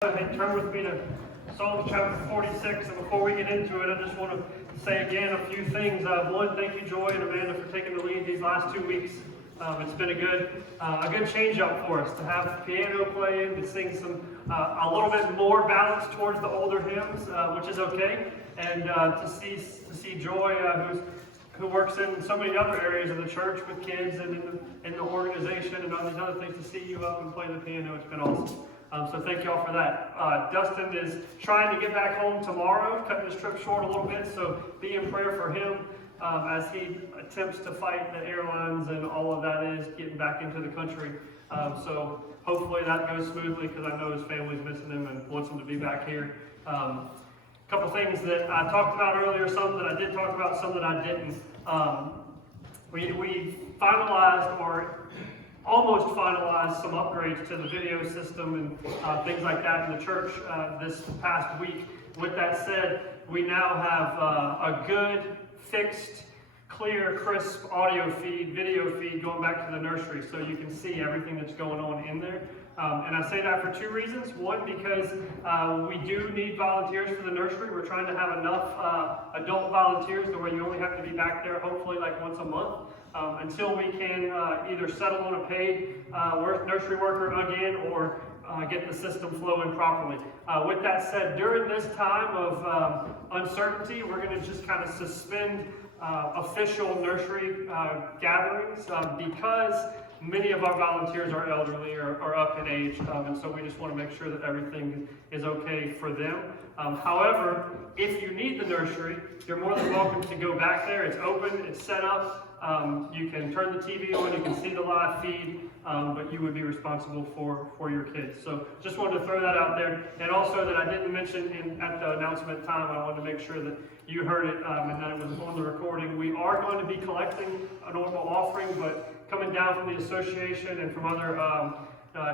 Hey, turn with me to Psalms chapter 46, and before we get into it, I just want to say again a few things. One, thank you, Joy and Amanda, for taking the lead these last 2 weeks. It's been a good change up for us to have piano playing, to sing some a little bit more balanced towards the older hymns, which is okay, and to see Joy, who works in so many other areas of the church with kids and in the organization and all these other things, to see you up and play the piano. It's been awesome. So thank y'all for that. Dustin is trying to get back home tomorrow, cutting his trip short a little bit, so be in prayer for him as he attempts to fight the airlines and all of that is getting back into the country. So hopefully that goes smoothly, because I know his family's missing him and wants him to be back here. A couple things that I talked about earlier, some that I did talk about, some that I didn't. We finalized, or almost finalized, some upgrades to the video system and things like that in the church this past week. With that said, we now have a good, fixed, clear, crisp audio feed, video feed going back to the nursery, so you can see everything that's going on in there. And I say that for two reasons. One, because we do need volunteers for the nursery. We're trying to have enough adult volunteers to where you only have to be back there hopefully like once a month. Until we can either settle on a paid nursery worker again, or get the system flowing properly. With that said, during this time of uncertainty, we're going to just kind of suspend official nursery gatherings because many of our volunteers are elderly or up in age, and so we just want to make sure that everything is okay for them. However, if you need the nursery, you're more than welcome to go back there. It's open, it's set up. You can turn the TV on, you can see the live feed, but you would be responsible for your kids. So just wanted to throw that out there. And also that I didn't mention at the announcement time, I wanted to make sure that you heard it and that it was on the recording. We are going to be collecting a normal offering, but coming down from the association and from other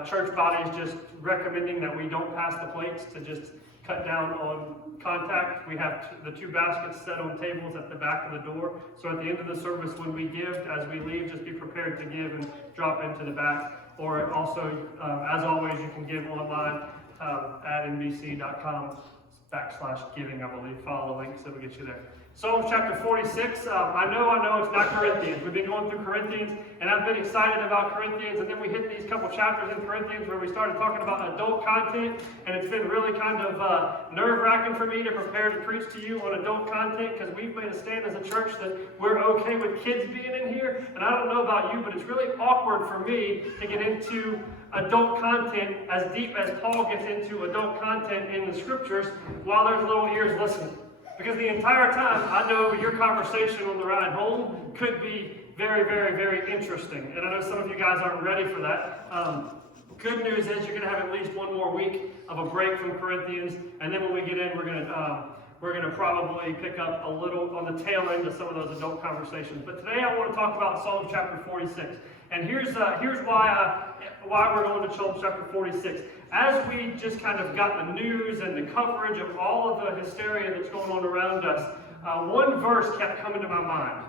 church bodies just recommending that we don't pass the plates, to just cut down on contact. We have the two baskets set on tables at the back of the door. So at the end of the service, when we give, as we leave, just be prepared to give and drop into the back. Or also, as always, you can give online at nbc.com/giving, I believe. Follow the link so we get you there. Psalms chapter 46, I know it's not Corinthians. We've been going through Corinthians, and I've been excited about Corinthians, and then we hit these couple chapters in Corinthians where we started talking about adult content, and it's been really kind of nerve-wracking for me to prepare to preach to you on adult content, because we've made a stand as a church that we're okay with kids being in here, and I don't know about you, but it's really awkward for me to get into adult content as deep as Paul gets into adult content in the scriptures while there's little ears listening. Because the entire time, I know your conversation on the ride home could be very, very, very interesting. And I know some of you guys aren't ready for that. Good news is you're going to have at least one more week of a break from Corinthians. And then when we get in, we're going to probably pick up a little on the tail end of some of those adult conversations. But today I want to talk about Psalm chapter 46. And here's why we're going to Psalm chapter 46. As we just kind of got the news and the coverage of all of the hysteria that's going on around us, one verse kept coming to my mind.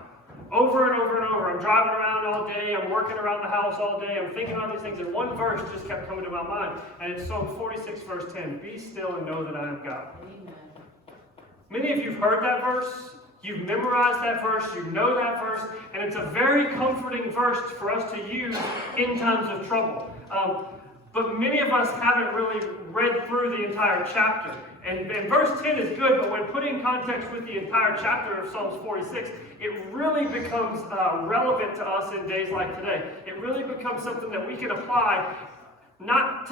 Over and over and over. I'm driving around all day, I'm working around the house all day, I'm thinking about these things, and one verse just kept coming to my mind. And it's Psalm 46, verse 10. Be still and know that I am God. Amen. Many of you have heard that verse. You've memorized that verse, you know that verse, and it's a very comforting verse for us to use in times of trouble. But many of us haven't really read through the entire chapter. And verse 10 is good, but when put in context with the entire chapter of Psalms 46, it really becomes relevant to us in days like today. It really becomes something that we can apply not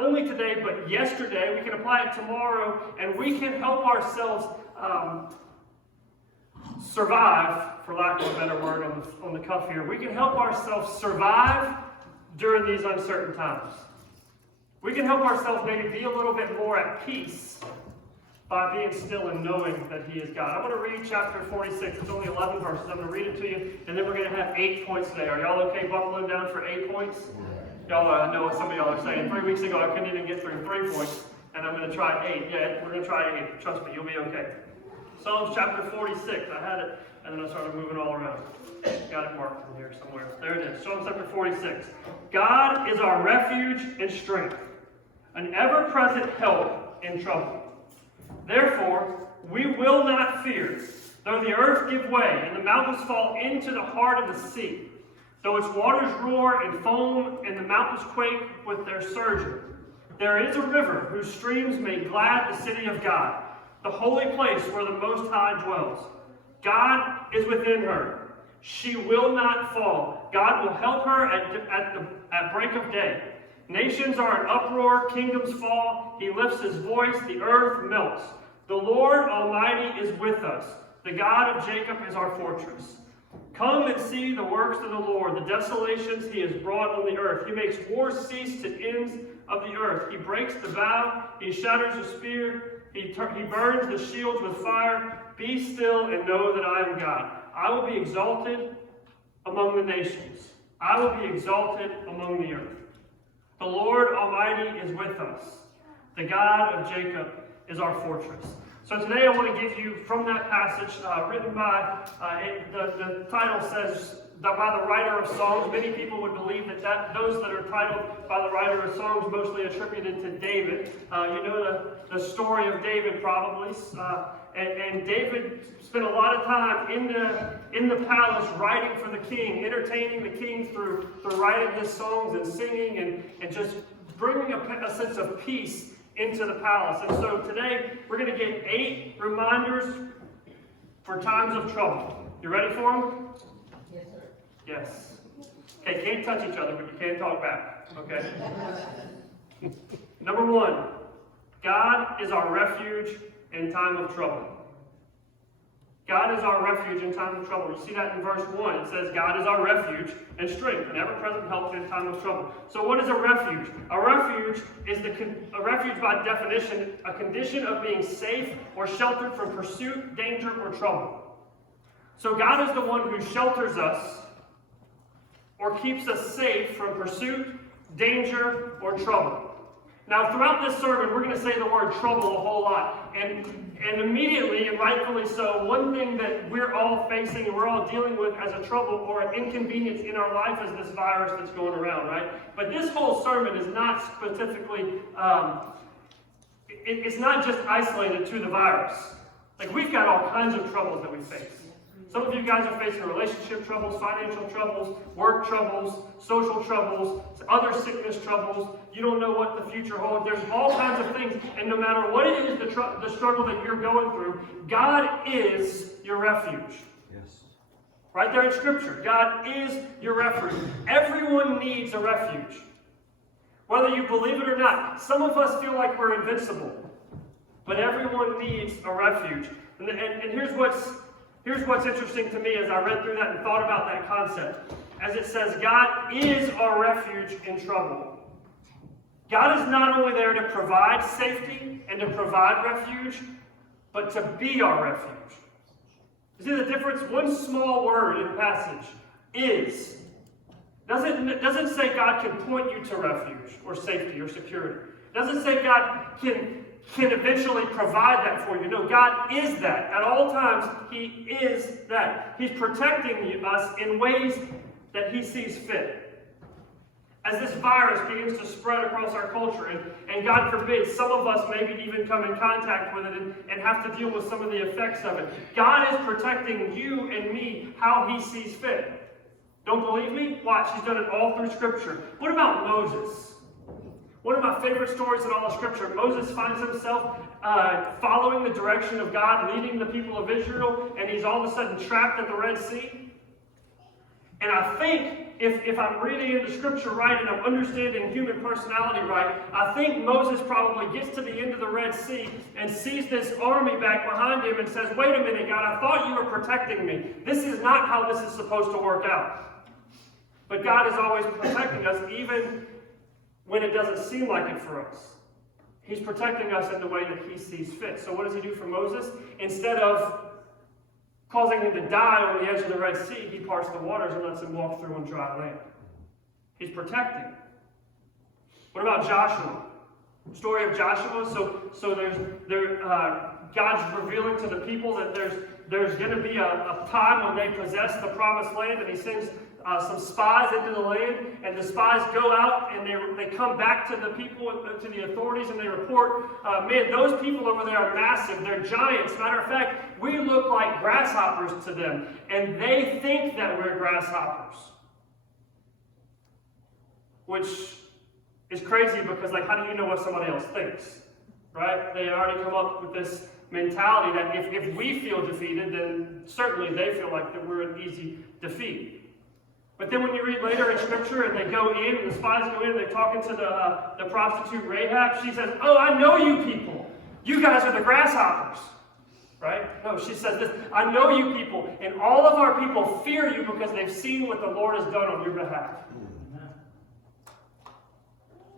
only today, but yesterday. We can apply it tomorrow, and we can help ourselves survive, for lack of a better word on the cuff here. We can help ourselves survive during these uncertain times. We can help ourselves maybe be a little bit more at peace by being still and knowing that He is God. I'm going to read chapter 46. It's only 11 verses. I'm going to read it to you, and then we're going to have 8 points today. Are y'all okay buckling down for 8 points? Y'all, I know what some of y'all are saying. 3 weeks ago, I couldn't even get through 3 points, and I'm going to try 8. Yeah, we're going to try 8. Trust me, you'll be okay. Psalms chapter 46. I had it, and then I started moving all around. Got it marked in here somewhere. There it is. Psalms chapter 46. God is our refuge and strength, an ever-present help in trouble. Therefore, we will not fear, though the earth give way, and the mountains fall into the heart of the sea, though its waters roar and foam, and the mountains quake with their surging. There is a river whose streams make glad the city of God, the holy place where the Most High dwells. God is within her. She will not fall. God will help her at break of day. Nations are in uproar, kingdoms fall. He lifts his voice, the earth melts. The Lord Almighty is with us. The God of Jacob is our fortress. Come and see the works of the Lord, the desolations he has brought on the earth. He makes war cease to ends of the earth. He breaks the bow. He shatters the spear. He burns the shields with fire. Be still and know that I am God. I will be exalted among the nations. I will be exalted among the earth. The Lord Almighty is with us. The God of Jacob is our fortress. So today I want to give you from that passage written by, the title says, that by the writer of Songs. Many people would believe that those that are titled by the writer of Songs mostly attributed to David. You know the story of David probably. And David spent a lot of time in the palace writing for the king, entertaining the king through writing his songs and singing and just bringing a sense of peace into the palace. And so today we're going to get 8 reminders for times of trouble. You ready for them? Yes, sir. Yes. Okay, can't touch each other, but you can talk back. Okay? Number 1, God is our refuge in time of trouble. God is our refuge in time of trouble. You see that in verse 1. It says, God is our refuge and strength, an ever-present help in time of trouble. So what is a refuge? A refuge is a refuge by definition, a condition of being safe or sheltered from pursuit, danger, or trouble. So God is the one who shelters us or keeps us safe from pursuit, danger, or trouble. Now, throughout this sermon, we're going to say the word trouble a whole lot. And immediately, and rightfully so, one thing that we're all facing and we're all dealing with as a trouble or an inconvenience in our life is this virus that's going around, right? But this whole sermon is not specifically, it's not just isolated to the virus. Like, we've got all kinds of troubles that we face. Some of you guys are facing relationship troubles, financial troubles, work troubles, social troubles, other sickness troubles. You don't know what the future holds. There's all kinds of things. And no matter what it is, the struggle that you're going through, God is your refuge. Yes. Right there in Scripture, God is your refuge. Everyone needs a refuge. Whether you believe it or not, some of us feel like we're invincible. But everyone needs a refuge. And here's what's interesting to me as I read through that and thought about that concept. As it says, God is our refuge in trouble. God is not only there to provide safety and to provide refuge, but to be our refuge. You see the difference? One small word in the passage, is. Doesn't say God can point you to refuge or safety or security. Doesn't say God can eventually provide that for you. No, God is that. At all times, He is that. He's protecting us in ways that He sees fit. As this virus begins to spread across our culture, and God forbid, some of us maybe even come in contact with it and have to deal with some of the effects of it. God is protecting you and me how He sees fit. Don't believe me? Watch, He's done it all through Scripture. What about Moses? One of my favorite stories in all of Scripture, Moses finds himself following the direction of God, leading the people of Israel, and he's all of a sudden trapped at the Red Sea. And I think, if I'm reading into Scripture right and I'm understanding human personality right, I think Moses probably gets to the end of the Red Sea and sees this army back behind him and says, wait a minute, God, I thought you were protecting me. This is not how this is supposed to work out. But God is always protecting us, even when it doesn't seem like it for us. He's protecting us in the way that He sees fit. So what does He do for Moses? Instead of causing him to die on the edge of the Red Sea, He parts the waters and lets him walk through on dry land. He's protecting. What about Joshua? The story of Joshua. So God's revealing to the people that there's going to be a time when they possess the promised land, and He sends some spies into the land, and the spies go out and they come back to the people, to the authorities, and they report, man, those people over there are massive. They're giants. Matter of fact, we look like grasshoppers to them, and they think that we're grasshoppers. Which is crazy because, like, how do you know what somebody else thinks? Right? They already come up with this mentality that if we feel defeated, then certainly they feel like that we're an easy defeat. But then when you read later in Scripture and they go in, and the spies go in, and they're talking to the prostitute Rahab, she says, oh, I know you people. You guys are the grasshoppers. Right? No, she says this, I know you people, and all of our people fear you because they've seen what the Lord has done on your behalf.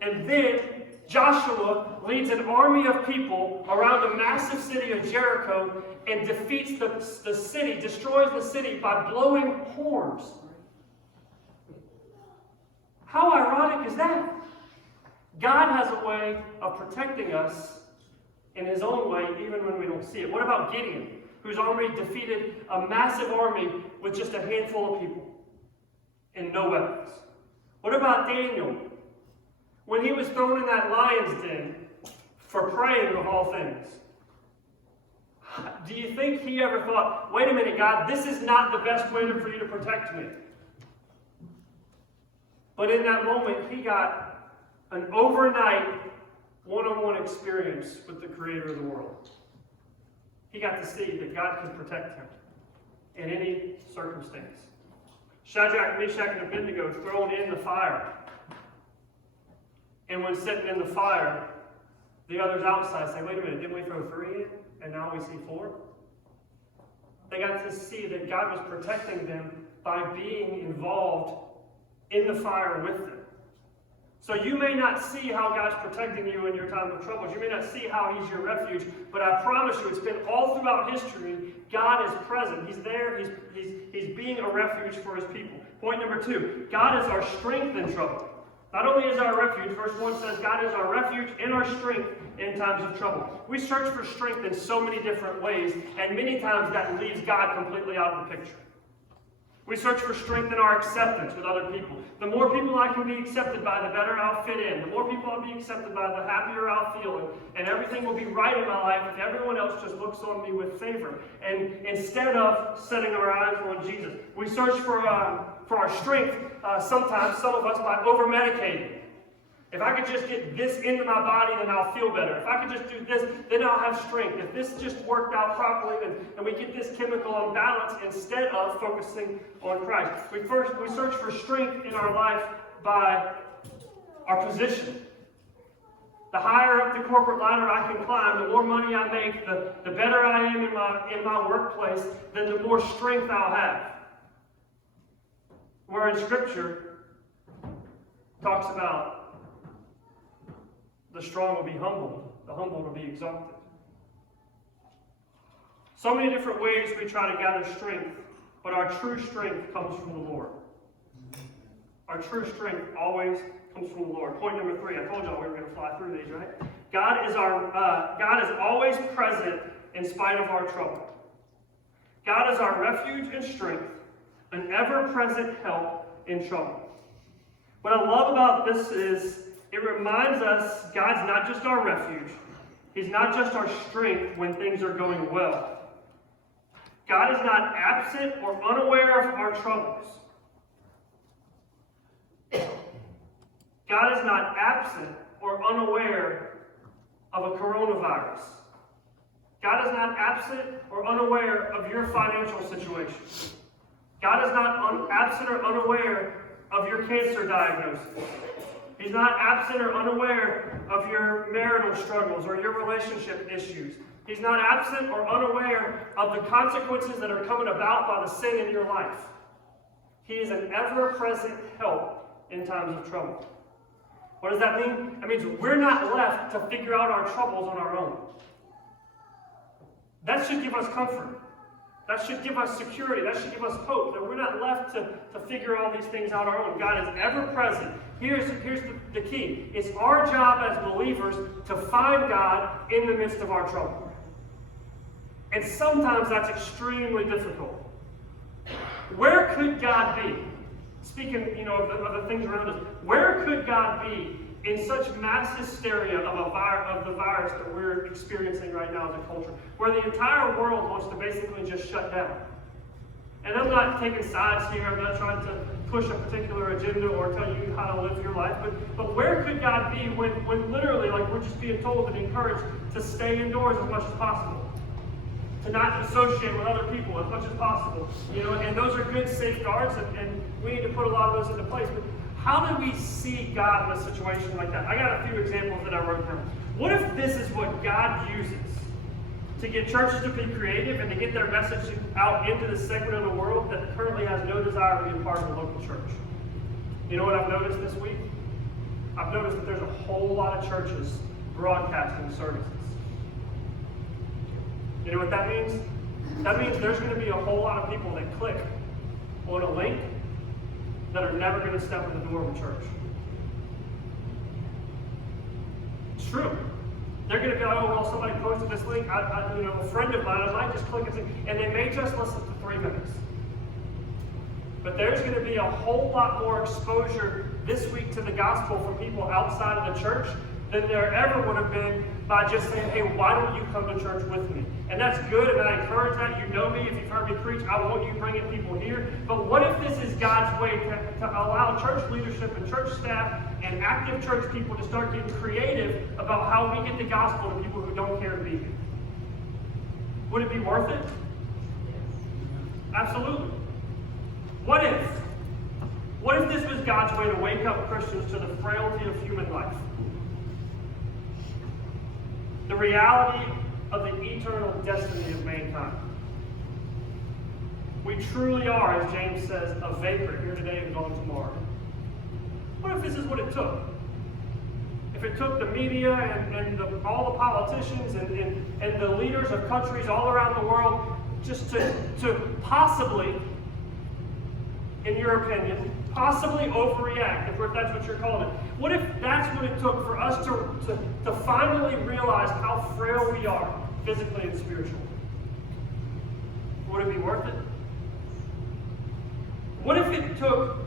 And then Joshua leads an army of people around the massive city of Jericho and defeats the city, destroys the city by blowing horns. How ironic is that? God has a way of protecting us in his own way, even when we don't see it. What about Gideon, whose army defeated a massive army with just a handful of people and no weapons? What about Daniel, when he was thrown in that lion's den for praying of all things? Do you think he ever thought, wait a minute, God, this is not the best way for you to protect me? But in that moment, he got an overnight one-on-one experience with the creator of the world. He got to see that God could protect him in any circumstance. Shadrach, Meshach, and Abednego thrown in the fire. And when sitting in the fire, the others outside say, wait a minute, didn't we throw 3 in? And now we see 4? They got to see that God was protecting them by being involved in the fire with them. So you may not see how God's protecting you in your time of troubles. You may not see how he's your refuge, but I promise you, it's been all throughout history, God is present. He's there. He's being a refuge for his people. Point number 2, God is our strength in trouble. Not only is our refuge, verse 1 says, God is our refuge and our strength in times of trouble. We search for strength in so many different ways, and many times that leaves God completely out of the picture. We search for strength in our acceptance with other people. The more people I can be accepted by, the better I'll fit in. The more people I'll be accepted by, the happier I'll feel. And everything will be right in my life if everyone else just looks on me with favor. And instead of setting our eyes on Jesus, we search for our strength, sometimes, some of us, by over-medicating. If I could just get this into my body, then I'll feel better. If I could just do this, then I'll have strength. If this just worked out properly, then we get this chemical imbalance instead of focusing on Christ. We search for strength in our life by our position. The higher up the corporate ladder I can climb, the more money I make, the better I am in my workplace, then the more strength I'll have. Where in Scripture talks about the strong will be humbled, the humble will be exalted. So many different ways we try to gather strength, but our true strength comes from the Lord. Our true strength always comes from the Lord. Point number 3, I told y'all we were going to fly through these, right? God is always present in spite of our trouble. God is our refuge and strength, an ever-present help in trouble. What I love about this is it reminds us God's not just our refuge. He's not just our strength when things are going well. God is not absent or unaware of our troubles. God is not absent or unaware of a coronavirus. God is not absent or unaware of your financial situation. God is not absent or unaware of your cancer diagnosis. He's not absent or unaware of your marital struggles or your relationship issues. He's not absent or unaware of the consequences that are coming about by the sin in your life. He is an ever-present help in times of trouble. What does that mean? That means we're not left to figure out our troubles on our own. That should give us comfort. That should give us security. That should give us hope that we're not left to figure all these things out on our own. God is ever present. Here's the key. It's our job as believers to find God in the midst of our trouble. And sometimes that's extremely difficult. Where could God be? speaking, of the things around us, where could God be in such mass hysteria of the virus that we're experiencing right now as a culture, where the entire world wants to basically just shut down? And I'm not taking sides here. I'm not trying to push a particular agenda or tell you how to live your life. But where could God be when literally, like, we're just being told and encouraged to stay indoors as much as possible, to not associate with other people as much as possible, and those are good safeguards, and we need to put a lot of those into place. But how do we see God in a situation like that? I got a few examples that I wrote down. What if this is what God uses to get churches to be creative and to get their message out into the segment of the world that currently has no desire to be a part of a local church? You know what I've noticed this week? I've noticed that there's a whole lot of churches broadcasting services. You know what that means? That means there's going to be a whole lot of people that click on a link that are never going to step in the door of a church. It's true. They're going to go, oh, well, somebody posted this link. A friend of mine, I might just click and they may just listen to 3 minutes. But there's going to be a whole lot more exposure this week to the gospel from people outside of the church than there ever would have been by just saying, hey, why don't you come to church with me? And that's good, and I encourage that. You know me. If you've heard me preach, I want you bringing people here. But what if this is God's way to allow church leadership and church staff and active church people to start getting creative about how we get the gospel to people who don't care to be here? Would it be worth it? Absolutely. What if this was God's way to wake up Christians to the frailty of human life? The reality of the eternal destiny of mankind. We truly are, as James says, a vapor here today and gone tomorrow. What if this is what it took? If it took the media and all the politicians and the leaders of countries all around the world just to possibly, in your opinion, possibly overreact, if that's what you're calling it. What if that's what it took for us to finally realize how frail we are, physically and spiritually? Would it be worth it? What if it took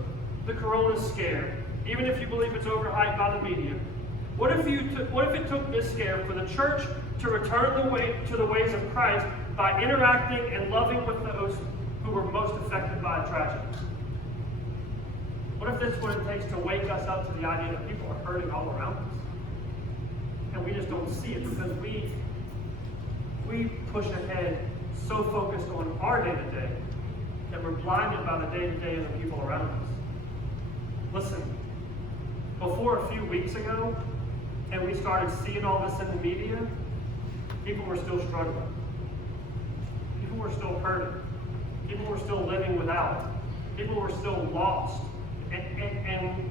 the corona scare, even if you believe it's overhyped by the media? What if it took this scare for the church to return to the ways of Christ by interacting and loving with those who were most affected by a tragedy? What if this is what it takes to wake us up to the idea that people are hurting all around us? And we just don't see it because we push ahead so focused on our day-to-day that we're blinded by the day-to-day of the people around us. Listen, before a few weeks ago, and we started seeing all this in the media, people were still struggling. People were still hurting. People were still living without. People were still lost. And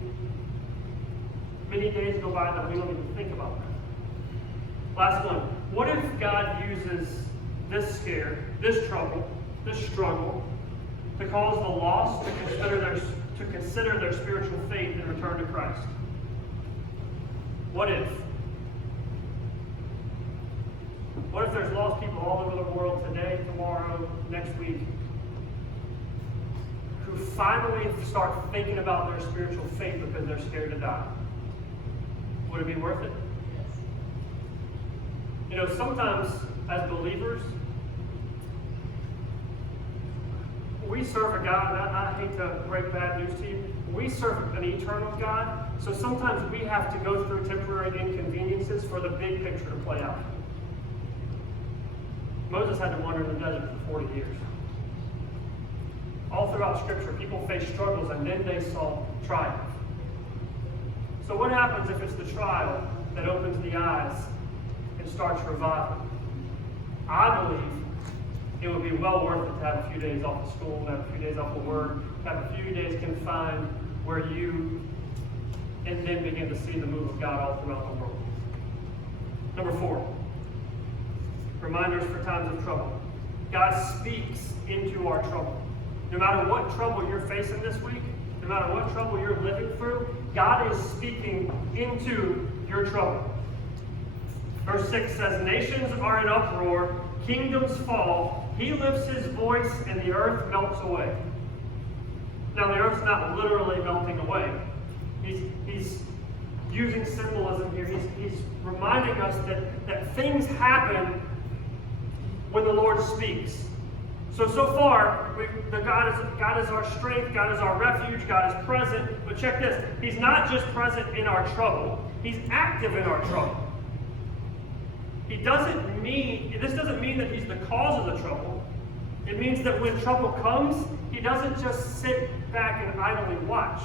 many days go by that we don't even think about that. Last one. What if God uses this scare, this trouble, this struggle, to cause the lost to consider their spiritual faith and return to Christ? What if? What if there's lost people all over the world today, tomorrow, next week, who finally start thinking about their spiritual faith because they're scared to die? Would it be worth it? Yes. Sometimes as believers, we serve a God, and I hate to break bad news to you, we serve an eternal God, so sometimes we have to go through temporary inconveniences for the big picture to play out. Moses had to wander in the desert for 40 years. All throughout Scripture, people face struggles and then they saw triumph. So what happens if it's the trial that opens the eyes and starts revival? I believe it would be well worth it to have a few days off of school, to have a few days off of work, to have a few days confined where you and then begin to see the move of God all throughout the world. Number 4, reminders for times of trouble. God speaks into our trouble. No matter what trouble you're facing this week, no matter what trouble you're living through, God is speaking into your trouble. Verse 6 says, nations are in uproar, kingdoms fall, he lifts his voice and the earth melts away. Now, the earth's not literally melting away. He's using symbolism here. He's reminding us that things happen when the Lord speaks. So far, God is our strength, God is our refuge, God is present. But check this, He's not just present in our trouble, He's active in our trouble. This doesn't mean that He's the cause of the trouble. It means that when trouble comes, He doesn't just sit back and idly watch.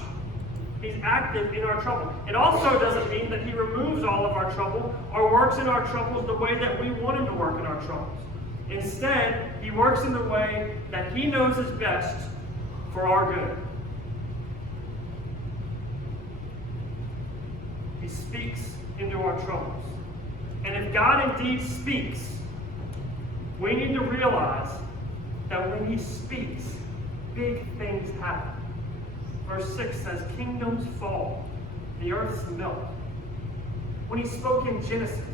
He's active in our trouble. It also doesn't mean that He removes all of our trouble or works in our troubles the way that we want Him to work in our troubles. Instead, He works in the way that He knows is best for our good. He speaks into our troubles. And if God indeed speaks, we need to realize that when He speaks, big things happen. Verse 6 says, kingdoms fall, the earths melt. When He spoke in Genesis,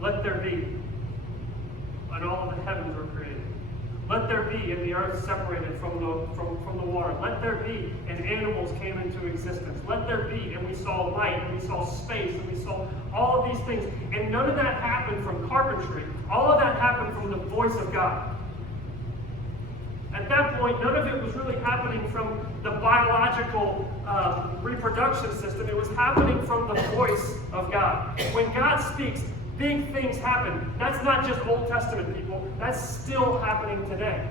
let there be, and all of the heavens were created. Let there be, and the earth separated from the water. Let there be, and animals came into existence. Let there be, and we saw light, and we saw space, and we saw all of these things. And none of that happened from carpentry. All of that happened from the voice of God. At that point, none of it was really happening from the biological reproduction system. It was happening from the voice of God. When God speaks, big things happen. That's not just Old Testament people. That's still happening today.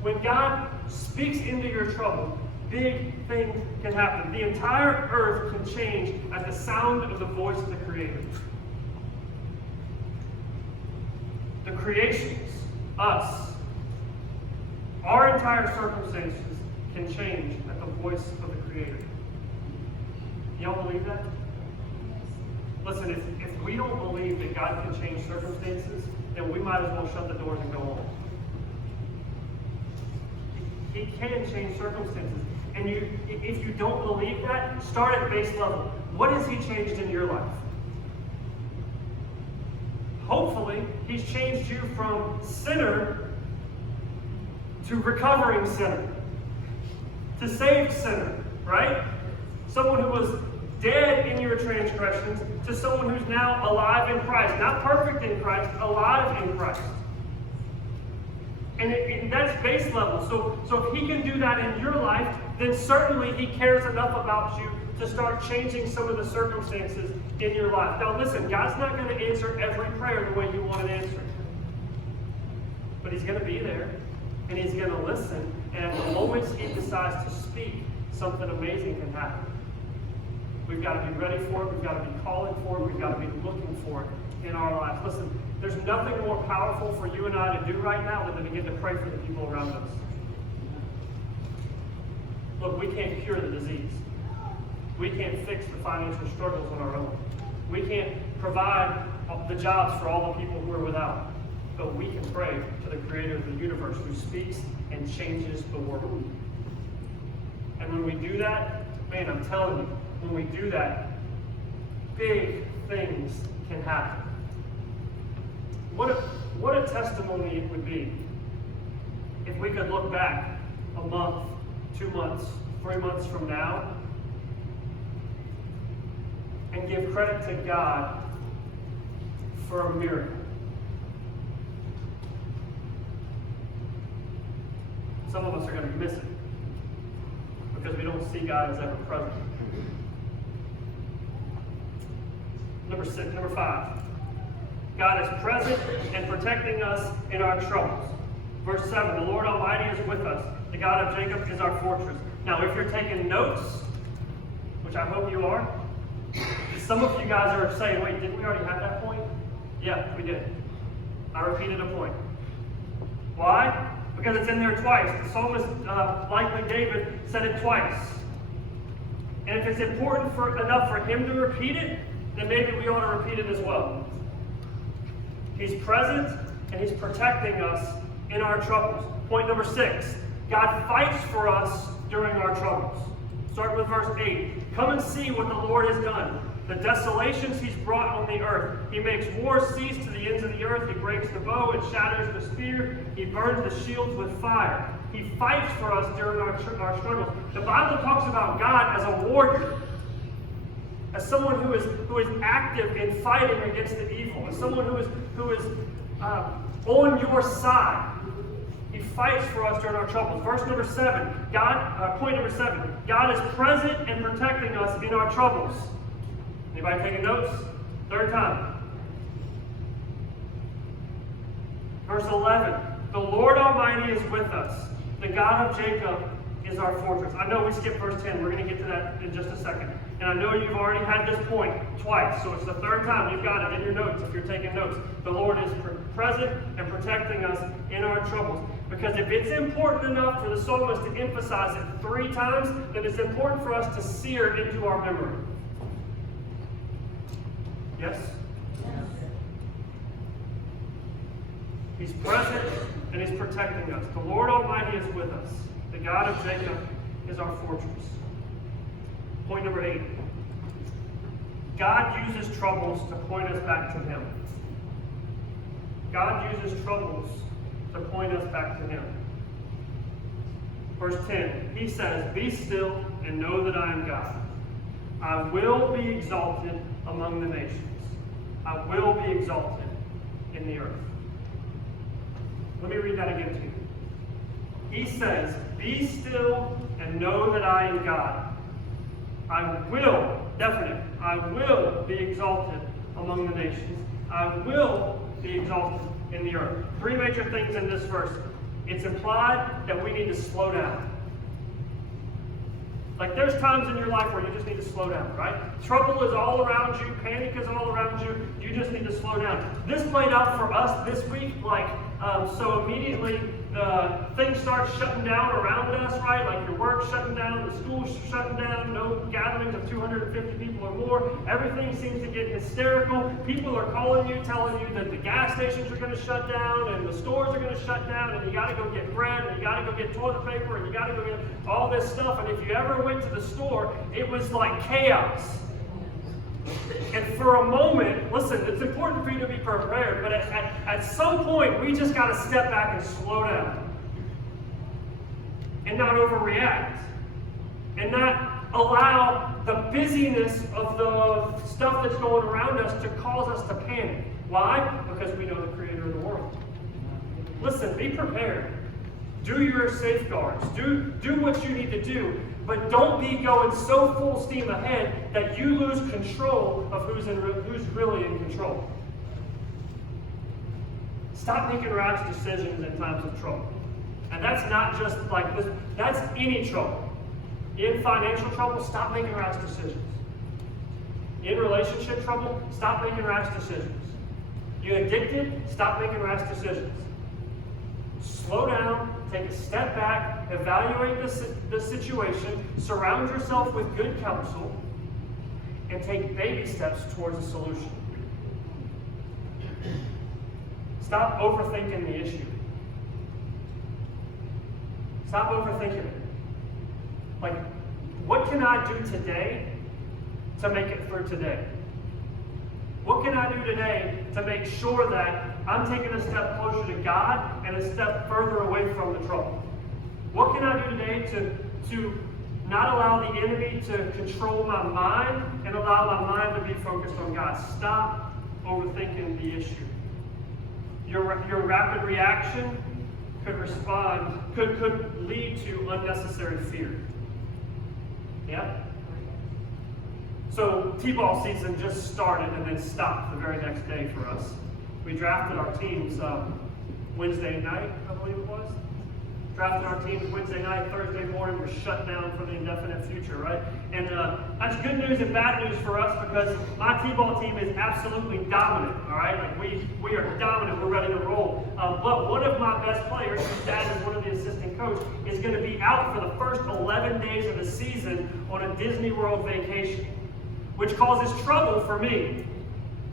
When God speaks into your trouble, big things can happen. The entire earth can change at the sound of the voice of the Creator. The creations, us, our entire circumstances can change at the voice of the Creator. Y'all believe that? Listen, if we don't believe that God can change circumstances, then we might as well shut the doors and go home. He can change circumstances. And if you don't believe that, start at base level. What has He changed in your life? Hopefully, He's changed you from sinner to recovering sinner, to saved sinner, right? Someone who was dead in your transgressions to someone who's now alive in Christ. Not perfect in Christ, alive in Christ. And that's base level. So if He can do that in your life, then certainly He cares enough about you to start changing some of the circumstances in your life. Now listen, God's not going to answer every prayer the way you want it answered. But He's going to be there, and He's going to listen, and at the moments He decides to speak, something amazing can happen. We've got to be ready for it. We've got to be calling for it. We've got to be looking for it in our lives. Listen, there's nothing more powerful for you and I to do right now than to begin to pray for the people around us. Look, we can't cure the disease. We can't fix the financial struggles on our own. We can't provide the jobs for all the people who are without. But we can pray to the Creator of the universe who speaks and changes the world. And when we do that, man, I'm telling you, when we do that, big things can happen. What a testimony it would be if we could look back a month, 2 months, 3 months from now and give credit to God for a miracle. Some of us are going to miss it because we don't see God as ever present. Number 5. God is present and protecting us in our troubles. Verse 7, the Lord Almighty is with us. The God of Jacob is our fortress. Now, if you're taking notes, which I hope you are, some of you guys are saying, wait, didn't we already have that point? Yeah, we did. I repeated a point. Why? Because it's in there twice. The psalmist, likely David, said it twice. And if it's important enough for him to repeat it, then maybe we ought to repeat it as well. He's present and He's protecting us in our troubles. Point number 6, God fights for us during our troubles. Start with verse 8. Come and see what the Lord has done. The desolations He's brought on the earth. He makes war cease to the ends of the earth. He breaks the bow and shatters the spear. He burns the shields with fire. He fights for us during our struggles. The Bible talks about God as a warrior, as someone who is active in fighting against the evil, as someone who is on your side. He fights for us during our troubles. Point number 7, God is present and protecting us in our troubles. Anybody taking notes? Third time. Verse 11, the Lord Almighty is with us. The God of Jacob is our fortress. I know we skipped verse 10. We're going to get to that in just a second. And I know you've already had this point twice, so it's the third time. You've got it in your notes if you're taking notes. The Lord is present and protecting us in our troubles. Because if it's important enough for the psalmist to emphasize it 3 times, then it's important for us to sear into our memory. Yes? He's present and He's protecting us. The Lord Almighty is with us. The God of Jacob is our fortress. Point number 8. God uses troubles to point us back to Him. God uses troubles to point us back to Him. Verse 10, He says, be still and know that I am God. I will be exalted among the nations. I will be exalted in the earth. Let me read that again to you. He says, be still and know that I am God. I will, definite, I will be exalted among the nations. I will be exalted in the earth. 3 major things in this verse. It's implied that we need to slow down. Like there's times in your life where you just need to slow down, right? Trouble is all around you. Panic is all around you. You just need to slow down. This played out for us this week. So immediately things start shutting down around us, right? Like your work's shutting down, the school's shutting down, no gatherings of 250 people or more. Everything seems to get hysterical. People are calling you, telling you that the gas stations are going to shut down and the stores are going to shut down and you got to go get bread and you got to go get toilet paper and you got to go get all this stuff. And if you ever went to the store, it was like chaos. And for a moment, listen, it's important for you to be prepared, but at some point, we just got to step back and slow down. And not overreact. And not allow the busyness of the stuff that's going around us to cause us to panic. Why? Because we know the Creator of the world. Listen, be prepared. Do your safeguards. Do what you need to do. But don't be going so full steam ahead that you lose control of who's really in control. Stop making rash decisions in times of trouble. And that's not just like this, that's any trouble. In financial trouble, stop making rash decisions. In relationship trouble, stop making rash decisions. You addicted, stop making rash decisions. Slow down, take a step back, evaluate the situation, surround yourself with good counsel, and take baby steps towards a solution. Stop overthinking the issue. Stop overthinking it. Like, what can I do today to make it through today? What can I do today to make sure that I'm taking a step closer to God and a step further away from the trouble? What can I do today to not allow the enemy to control my mind and allow my mind to be focused on God? Stop overthinking the issue. Your rapid reaction could lead to unnecessary fear. Yeah? So T-ball season just started and then stopped the very next day for us. We drafted our teams Wednesday night, I believe it was. Drafted our teams Wednesday night, Thursday morning, we're shut down for the indefinite future, right? And that's good news and bad news for us because my T-ball team is absolutely dominant, all right? Like we are dominant, we're ready to roll. But one of my best players, whose dad is one of the assistant coach, is going to be out for the first 11 days of the season on a Disney World vacation, which causes trouble for me.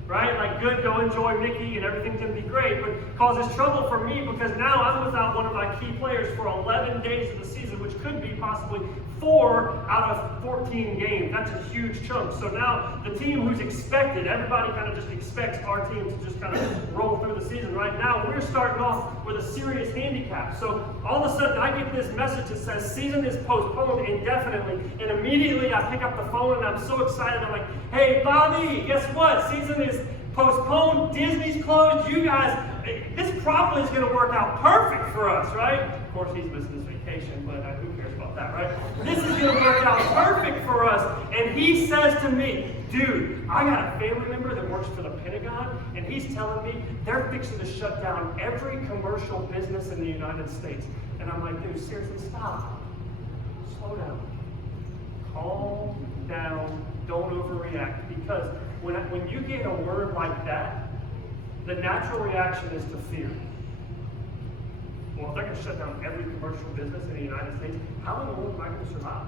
right? Like, good, go enjoy Mickey and everything's going to be great, but causes trouble for me because now I'm without one of my key players for 11 days of the season, which could be possibly 4 out of 14 games. That's a huge chunk. So now the team who's expected, everybody kind of just expects our team to just kind of roll through the season. Right now, we're starting off with a serious handicap. So all of a sudden, I get this message that says season is postponed indefinitely, and immediately I pick up the phone and I'm so excited. I'm like, hey, Bobby, guess what? Season is postponed. Disney's closed. You guys, this probably is going to work out perfect for us, right? Of course, he's missing his vacation, but who cares about that, right? This is going to work out perfect for us. And he says to me, dude, I got a family member that works for the Pentagon, and he's telling me they're fixing to shut down every commercial business in the United States. And I'm like, dude, seriously, stop. Slow down. Calm down. Don't overreact. Because when you get a word like that, the natural reaction is to fear. Well, if they're going to shut down every commercial business in the United States, how in the world am I going to survive?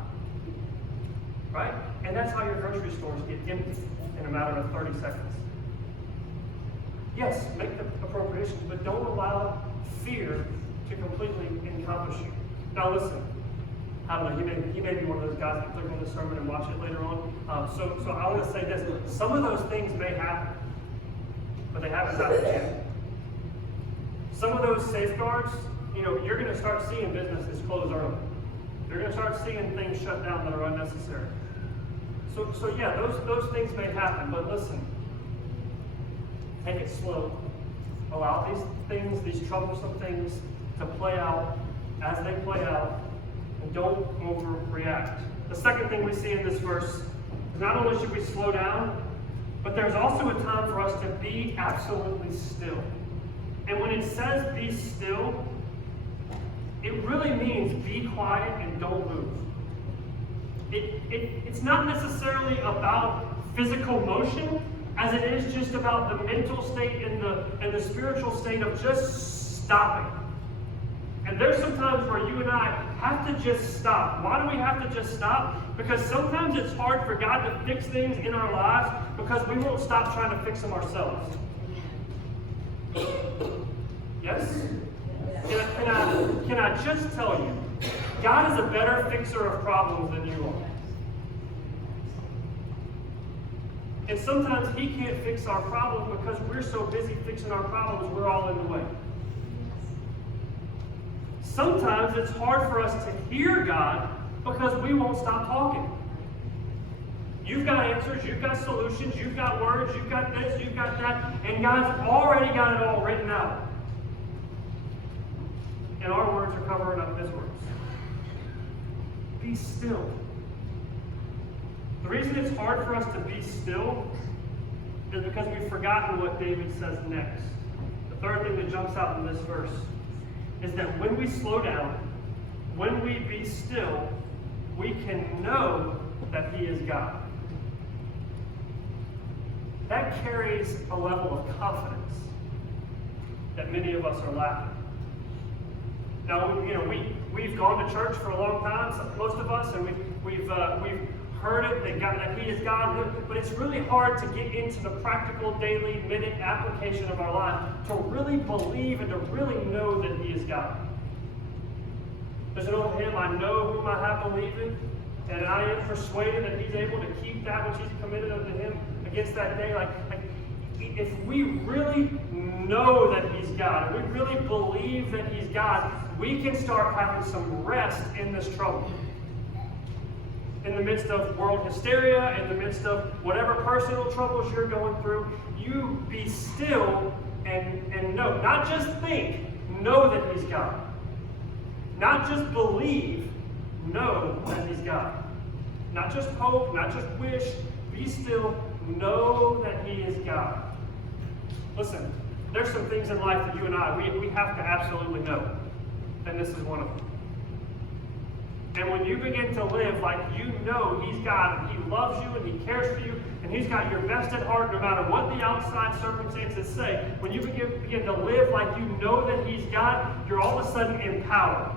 Right? And that's how your grocery stores get empty in a matter of 30 seconds. Yes, make the appropriations, but don't allow fear to completely encompass you. Now listen, I don't know, he may be one of those guys that click on the sermon and watch it later on. So I want to say this. Some of those things may happen, but they haven't happened yet. Some of those safeguards, you're going to start seeing businesses close early. You're going to start seeing things shut down that are unnecessary. So yeah, those things may happen, but listen, take it slow. Allow these things, these troublesome things, to play out as they play out, and don't overreact. The second thing we see in this verse is not only should we slow down, but there's also a time for us to be absolutely still. And when it says be still, it really means be quiet and don't move. It's not necessarily about physical motion as it is just about the mental state and the spiritual state of just stopping. And there's some times where you and I have to just stop. Why do we have to just stop? Because sometimes it's hard for God to fix things in our lives because we won't stop trying to fix them ourselves. Yes? Can I just tell you, God is a better fixer of problems than you are. And sometimes He can't fix our problem because we're so busy fixing our problems, we're all in the way. Sometimes it's hard for us to hear God because we won't stop talking. You've got answers, you've got solutions, you've got words, you've got this, you've got that, and God's already got it all written out. And our words are covering up His words. Be still. The reason it's hard for us to be still is because we've forgotten what David says next. The third thing that jumps out in this verse is that when we slow down, when we be still, we can know that He is God. That carries a level of confidence that many of us are lacking. Now, we've gone to church for a long time, most of us, and we've heard it that He is God, but it's really hard to get into the practical, daily, minute application of our life to really believe and to really know that He is God. There's an old hymn, I know whom I have believed in, and I am persuaded that He's able to keep that which He's committed unto Him against that day. Like if we really know that He's God, and we really believe that He's God, we can start having some rest in this trouble. In the midst of world hysteria, in the midst of whatever personal troubles you're going through, you be still and know. Not just think, know that He's God. Not just believe, know that He's God. Not just hope, not just wish, be still, know that He is God. Listen, there's some things in life that you and I, we have to absolutely know. And this is one of them. And when you begin to live like you know He's God and He loves you and He cares for you and He's got your best at heart no matter what the outside circumstances say, when you begin to live like you know that He's God, you're all of a sudden empowered.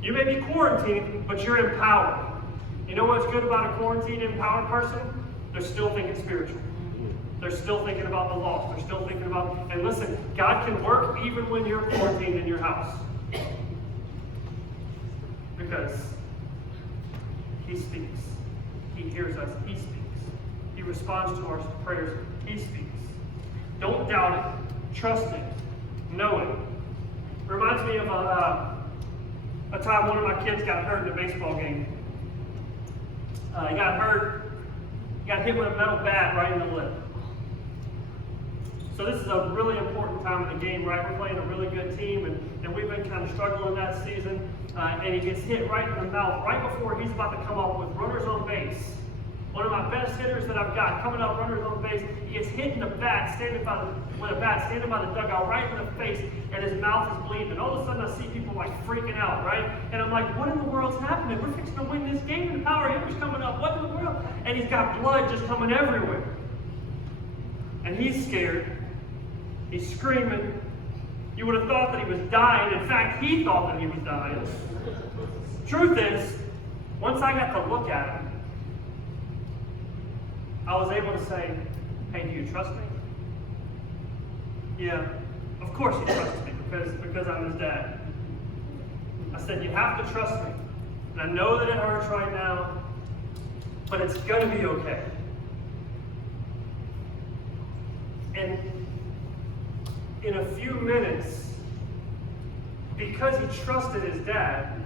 You may be quarantined, but you're empowered. You know what's good about a quarantined, empowered person? They're still thinking spiritual. They're still thinking about the lost. They're still thinking about, and listen, God can work even when you're quarantined in your house. Because He speaks. He hears us. He speaks. He responds to our prayers. He speaks. Don't doubt it. Trust it. Know it. Reminds me of a time one of my kids got hurt in a baseball game. He got hurt. He got hit with a metal bat right in the lip. So this is a really important time in the game, right? We're playing a really good team, and we've been kind of struggling that season. And he gets hit right in the mouth right before he's about to come up with runners on base. One of my best hitters that I've got coming up, runners on base. He gets hit in the bat, standing by the dugout, right in the face, and his mouth is bleeding. And all of a sudden, I see people like freaking out, right? And I'm like, what in the world's happening? We're fixing to win this game, and the power hitter's coming up. What in the world? And he's got blood just coming everywhere. And he's scared. He's screaming. You would have thought that he was dying. In fact, he thought that he was dying. Truth is, once I got to look at him, I was able to say, hey, do you trust me? Yeah, of course he trusts me because I'm his dad. I said, you have to trust me. And I know that it hurts right now, but it's going to be okay. And in a few minutes, because he trusted his dad,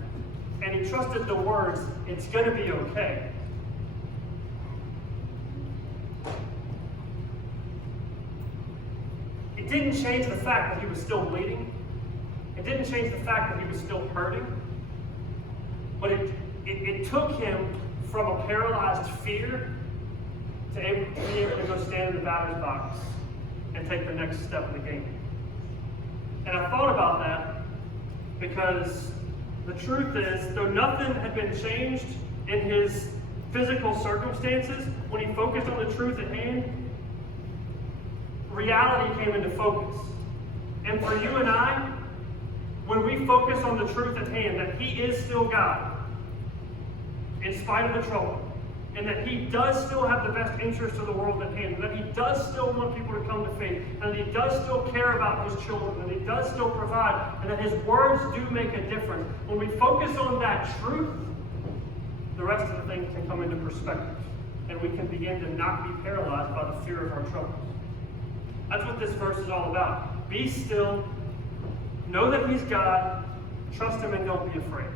and he trusted the words, it's going to be okay. It didn't change the fact that he was still bleeding. It didn't change the fact that he was still hurting. But it took him from a paralyzed fear to be able to go stand in the batter's box and take the next step in the game. And I thought about that because the truth is, though nothing had been changed in his physical circumstances, when he focused on the truth at hand, reality came into focus. And for you and I, when we focus on the truth at hand, that He is still God, in spite of the trouble, and that He does still have the best interest of the world at hand, and that He does still want people to come to faith, and that He does still care about His children, and He does still provide, and that His words do make a difference. When we focus on that truth, the rest of the things can come into perspective, and we can begin to not be paralyzed by the fear of our troubles. That's what this verse is all about. Be still, know that He's God, trust Him, and don't be afraid.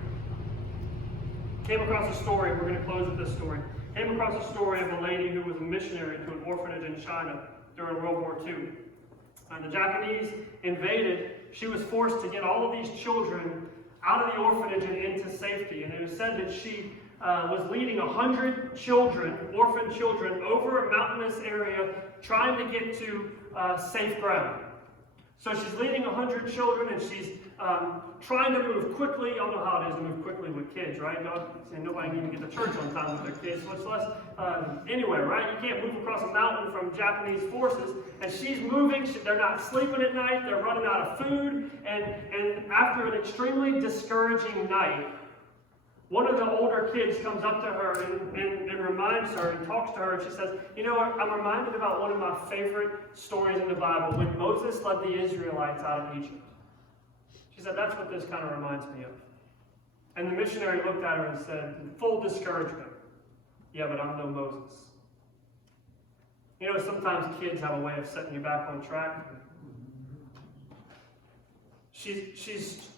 Came across a story, we're going to close with this story. Came across a story of a lady who was a missionary to an orphanage in China during World War II. And the Japanese invaded. She was forced to get all of these children out of the orphanage and into safety. And it was said that she was leading 100 children, orphan children, over a mountainous area trying to get to safe ground. So she's leading 100 children, and she's trying to move quickly. Y'all know how it is to move quickly with kids, right? Nobody can even get to church on time with their kids, much less anywhere, right? You can't move across a mountain from Japanese forces. And she's moving. They're not sleeping at night. They're running out of food. And after an extremely discouraging night, one of the older kids comes up to her and reminds her and talks to her, and she says, you know, I'm reminded about one of my favorite stories in the Bible, when Moses led the Israelites out of Egypt. She said, that's what this kind of reminds me of. And the missionary looked at her and said, in full discouragement, yeah, but I'm no Moses. You know, sometimes kids have a way of setting you back on track. She's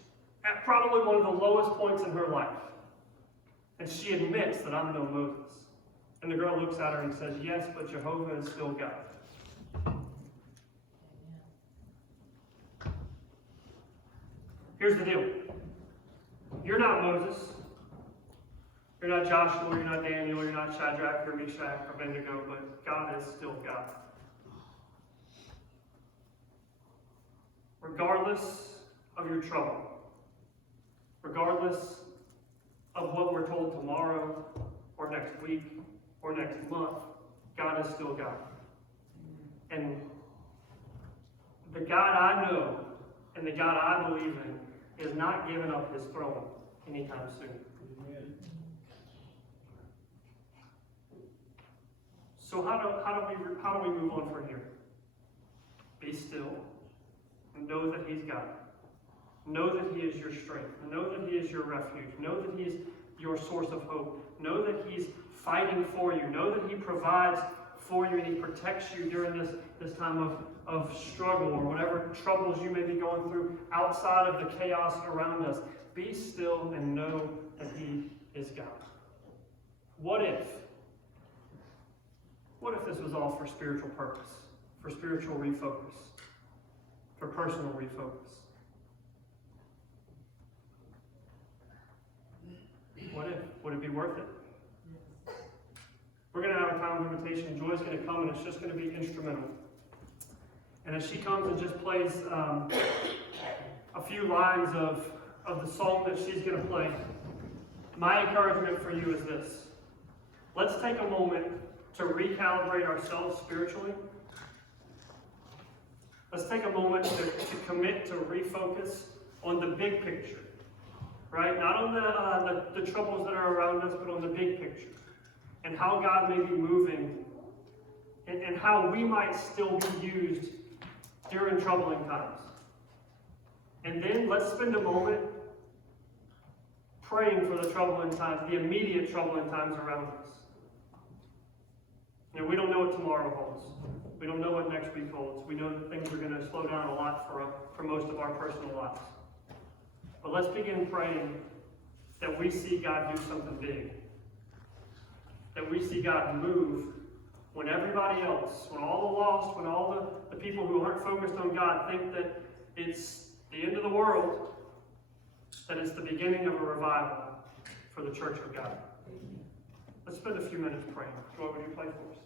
at probably one of the lowest points in her life. And she admits that I'm no Moses. And the girl looks at her and says, yes, but Jehovah is still God. Here's the deal. You're not Moses. You're not Joshua. You're not Daniel. You're not Shadrach or Meshach or Abednego. But God is still God. Regardless of your trouble. Regardless of what we're told tomorrow, or next week, or next month, God is still God. And the God I know, and the God I believe in, is not giving up His throne anytime soon. So how do we move on from here? Be still and know that He's God. Know that He is your strength. Know that He is your refuge. Know that He is your source of hope. Know that He's fighting for you. Know that He provides for you and He protects you during this time of struggle or whatever troubles you may be going through outside of the chaos around us. Be still and know that He is God. What if this was all for spiritual purpose, for spiritual refocus, for personal refocus? What if? Would it be worth it? We're going to have a time of invitation. Joy's going to come and it's just going to be instrumental. And as she comes and just plays a few lines of the song that she's going to play, my encouragement for you is this. Let's take a moment to recalibrate ourselves spiritually. Let's take a moment to commit to refocus on the big picture. Right? Not on the troubles that are around us, but on the big picture. And how God may be moving. And how we might still be used during troubling times. And then let's spend a moment praying for the troubling times, the immediate troubling times around us. You know, we don't know what tomorrow holds. We don't know what next week holds. We know that things are going to slow down a lot for most of our personal lives. But let's begin praying that we see God do something big. That we see God move when everybody else, when all the lost, when all the people who aren't focused on God think that it's the end of the world, that it's the beginning of a revival for the church of God. Let's spend a few minutes praying. Joy, would you play for us?